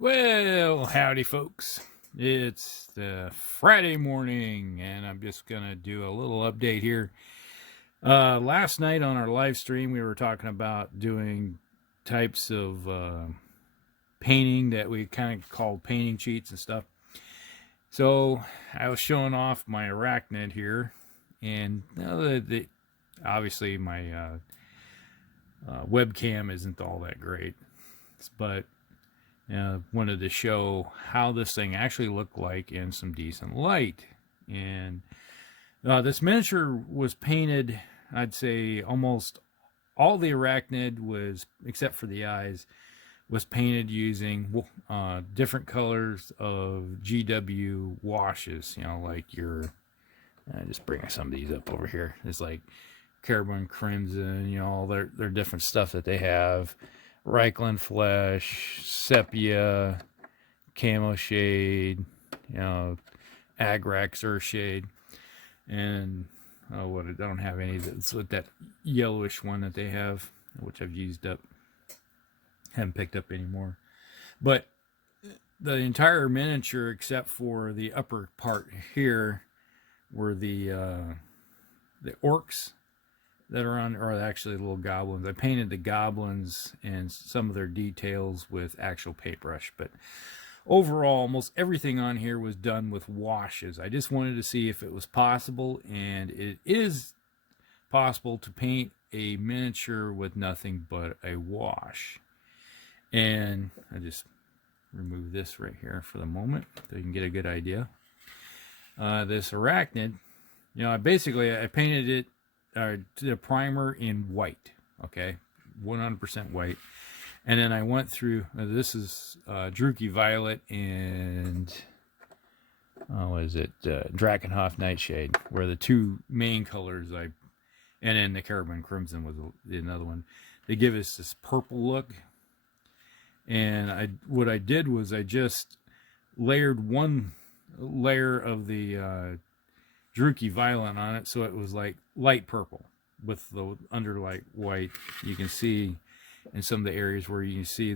Well, howdy, folks. It's the Friday morning, and I'm just going to do a little update here. Last night on our live stream, we were talking about doing types of painting that we kind of called painting cheats and stuff. So I was showing off my Arachnid here, and obviously my webcam isn't all that great, but wanted to show how this thing actually looked like in some decent light. And this miniature was painted, I'd say almost all the Arachnid was, except for the eyes, was painted using different colors of GW washes. Like your, just bringing some of these up over here. It's like Carbon Crimson, all their different stuff that they have. Reikland Flesh, Sepia, Camo Shade, Agrax Earthshade, and I don't have any that's with that yellowish one that they have, which I've used up, haven't picked up anymore. But the entire miniature, except for the upper part here, were the orcs that are on, or actually little goblins. I painted the goblins and some of their details with actual paintbrush, but overall, almost everything on here was done with washes. I just wanted to see if it was possible, and it is possible to paint a miniature with nothing but a wash. And I just remove this right here for the moment so you can get a good idea. This Arachnid, I painted it the primer in white, okay, 100% white, and then I went through. This is Druchii Violet and what is it? Drakenhof Nightshade, were the two main colors. And then the Carbon Crimson was another one. They give us this purple look, and what I did was I just layered one layer of the Druchii Violet on it, so it was like light purple with the underlight white. You can see in some of the areas where you can see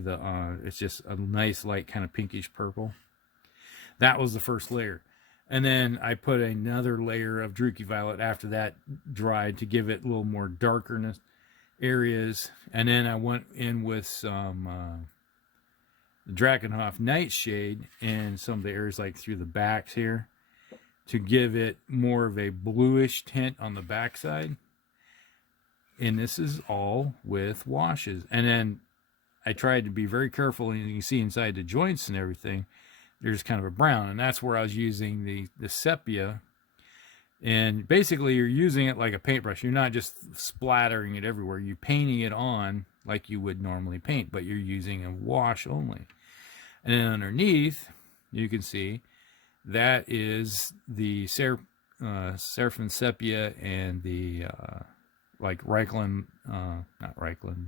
it's just a nice light kind of pinkish purple. That was the first layer, and then I put another layer of Druchii Violet after that dried to give it a little more darkerness areas, and then I went in with some Drakenhof Nightshade in some of the areas like through the backs here, to give it more of a bluish tint on the backside. And this is all with washes. And then I tried to be very careful, and you can see inside the joints and everything, there's kind of a brown, and that's where I was using the sepia. And basically you're using it like a paintbrush. You're not just splattering it everywhere. You're painting it on like you would normally paint, but you're using a wash only. And then underneath, you can see that is the Seraphim Sepia and the like Reikland, not Reikland,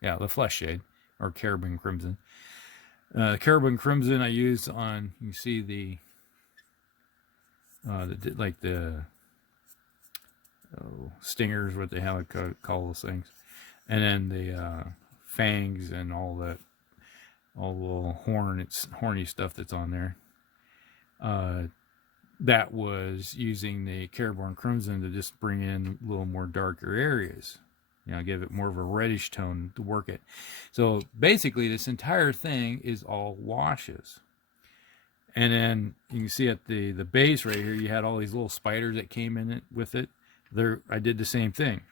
yeah, the Flesh Shade, or Carbon Crimson. Carbon Crimson I used on, you see the stingers, what they have call those things, and then the fangs and all that, all the little horny stuff that's on there. That was using the Carbon Crimson to just bring in a little more darker areas, give it more of a reddish tone to work it. So basically this entire thing is all washes. And then you can see at the base right here, you had all these little spiders that came in it with it. I did the same thing.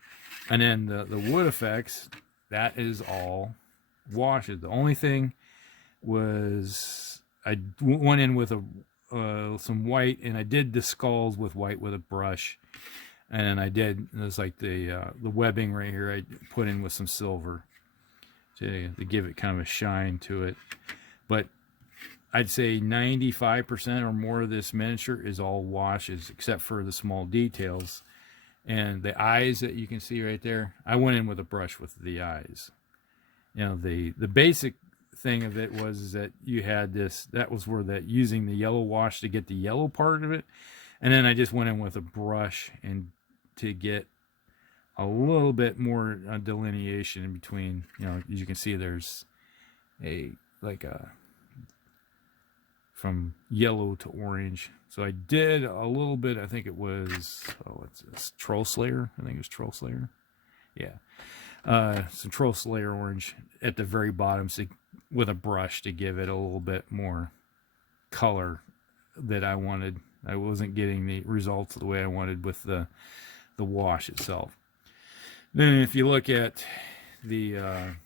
And then the wood effects, that is all washes. The only thing was I went in with some white, and I did the skulls with white with a brush, and it was like the webbing right here I put in with some silver to give it kind of a shine to it. But I'd say 95% or more of this miniature is all washes, except for the small details. And the eyes that you can see right there, I went in with a brush with the eyes. The basic thing of it was that you had this, that was where that using the yellow wash to get the yellow part of it, and then I just went in with a brush and to get a little bit more delineation in between. As you can see, there's a from yellow to orange. So I did a little bit. I think it was, oh, what's this? Troll Slayer. I think it was Troll Slayer. Yeah. Some Troll Slayer orange at the very bottom, so with a brush to give it a little bit more color that I wanted. I wasn't getting the results the way I wanted with the wash itself. Then if you look at the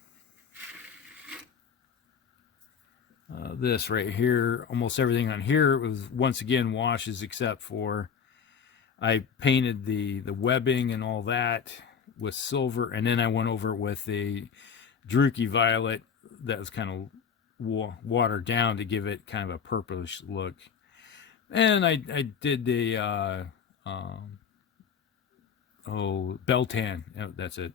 this right here, almost everything on here was once again washes, except for I painted the webbing and all that with silver, and then I went over with a Druchii violet that was kind of watered down to give it kind of a purplish look. And I did the Beltan. Oh, that's it.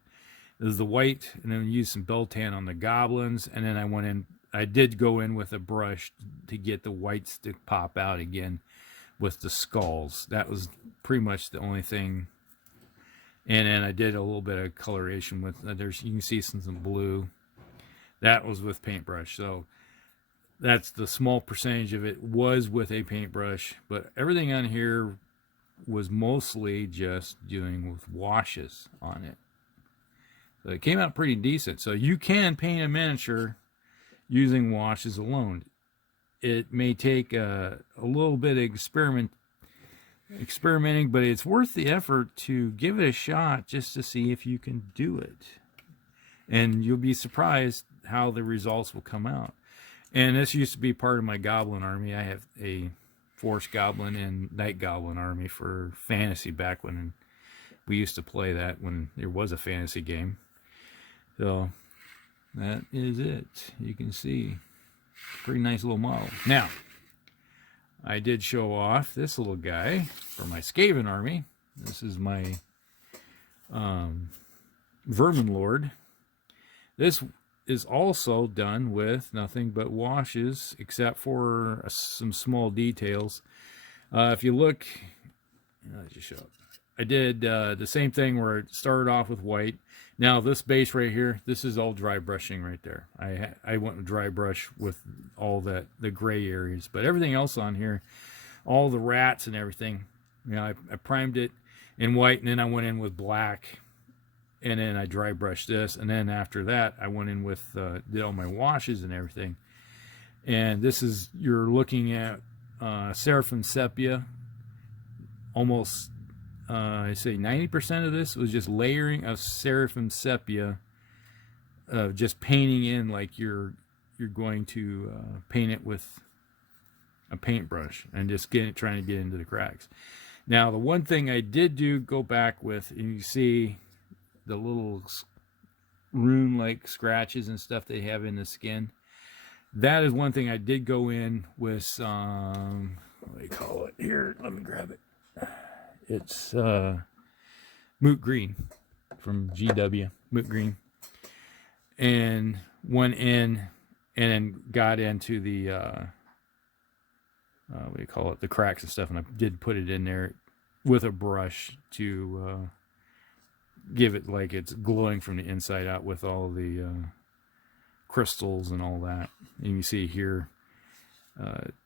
This is the white, and then used some Beltan on the goblins, and then I went in. I did go in with a brush to get the whites to pop out again with the skulls. That was pretty much the only thing. And then I did a little bit of coloration with there's, you can see some blue. That was with paintbrush. So that's the small percentage of it was with a paintbrush, but everything on here was mostly just doing with washes on it. So it came out pretty decent. So you can paint a miniature using washes alone. It may take a little bit of experimenting, but it's worth the effort to give it a shot just to see if you can do it. And you'll be surprised how the results will come out. And this used to be part of my goblin army. I have a Forest Goblin and Night Goblin army for fantasy back when we used to play that when there was a fantasy game. So that is it. You can see, pretty nice little model. Now, I did show off this little guy for my Skaven army. This is my Verminlord. This is also done with nothing but washes, except for some small details. If you look, I'll just show up. I did the same thing where it started off with white. Now this base right here, this is all dry brushing right there. I went with dry brush with all the gray areas, but everything else on here, all the rats and everything, you know, I primed it in white, and then I went in with black, and then I dry brushed this, and then after that I went in with did all my washes and everything. And this is, you're looking at Seraphim Sepia. Almost I say 90% of this was just layering of Seraphim Sepia, just painting in like you're going to paint it with a paintbrush, and just trying to get into the cracks. Now the one thing I did do go back with, and you see the little rune like scratches and stuff they have in the skin. That is one thing I did go in with some, what do you call it here? Let me grab it. It's Moot Green from GW, Moot Green. And went in and then got into the, what do you call it? The cracks and stuff. And I did put it in there with a brush to give it like it's glowing from the inside out with all the crystals and all that. And you see here,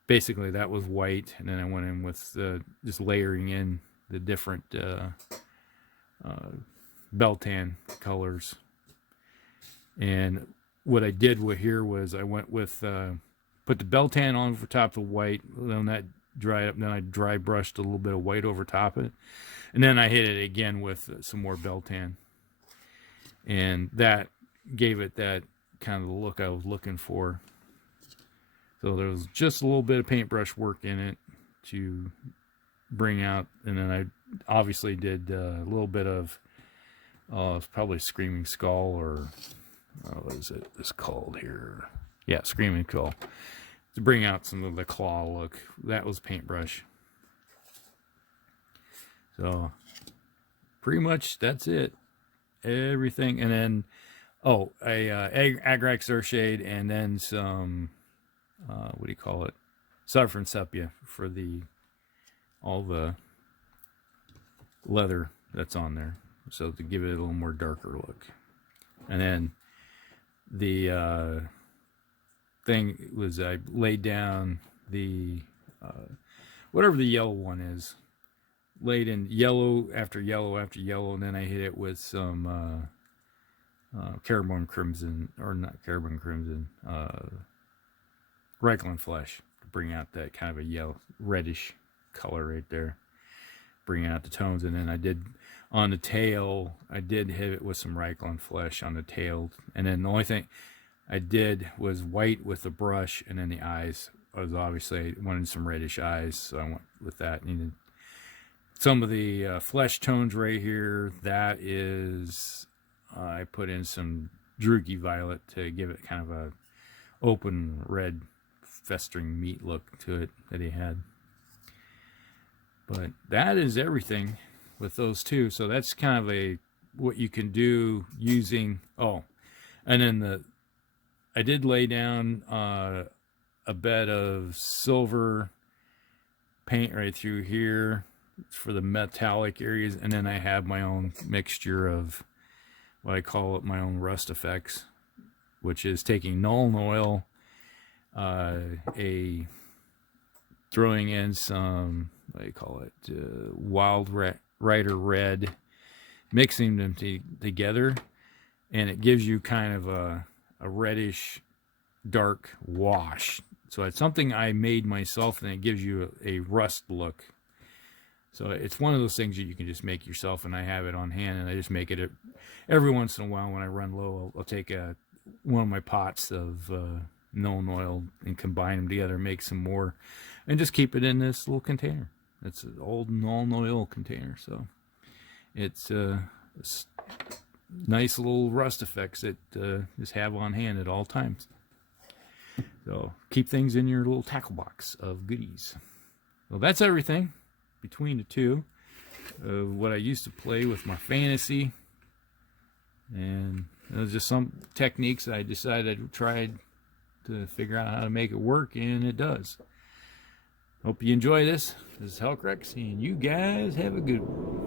basically that was white. And then I went in with just layering in the different Beltan colors. And what I did with here was I went with put the Beltan on over top of the white, then that dried up, then I dry brushed a little bit of white over top of it, and then I hit it again with some more Beltan, and that gave it that kind of the look I was looking for. So there was just a little bit of paintbrush work in it to bring out, and then I obviously did a little bit of it's probably Screaming Skull, or what is it this called here? Yeah, Screaming Skull, to bring out some of the claw look. That was paintbrush. So pretty much that's it, everything. And then Agrak Surshade, and then some what do you call it, Seraphim Sepia for all the leather that's on there, so to give it a little more darker look. And then the thing was, I laid down the whatever the yellow one is, laid in yellow after yellow after yellow, and then I hit it with some Cairborn Crimson, or not Cairborn Crimson, Reichland Flesh to bring out that kind of a yellow, reddish color right there, bring out the tones. And then I did on the tail, I did hit it with some Reichland Flesh on the tail, and then the only thing I did was white with the brush, and then the eyes was obviously I wanted some reddish eyes, so I went with that. And some of the flesh tones right here, that is I put in some Druchii Violet to give it kind of a open red festering meat look to it that he had. But that is everything with those two. So that's kind of a what you can do using. Oh, and then I did lay down a bed of silver paint right through here for the metallic areas, and then I have my own mixture of what I call it my own rust effects, which is taking Nuln Oil, throwing in some, what do you call it, Wild Rider Red, mixing them together, and it gives you kind of a reddish dark wash. So it's something I made myself, and it gives you a rust look. So it's one of those things that you can just make yourself, and I have it on hand, and I just make it every once in a while when I run low. I'll take one of my pots of Nuln Oil and combine them together, make some more, and just keep it in this little container. It's an old Nuln Oil container, so it's nice little rust effects that just have on hand at all times. So keep things in your little tackle box of goodies. Well, that's everything between the two of what I used to play with my fantasy, and it was just some techniques I decided I tried to figure out how to make it work, and it does. Hope you enjoy this. This is Helcrex, and you guys have a good one.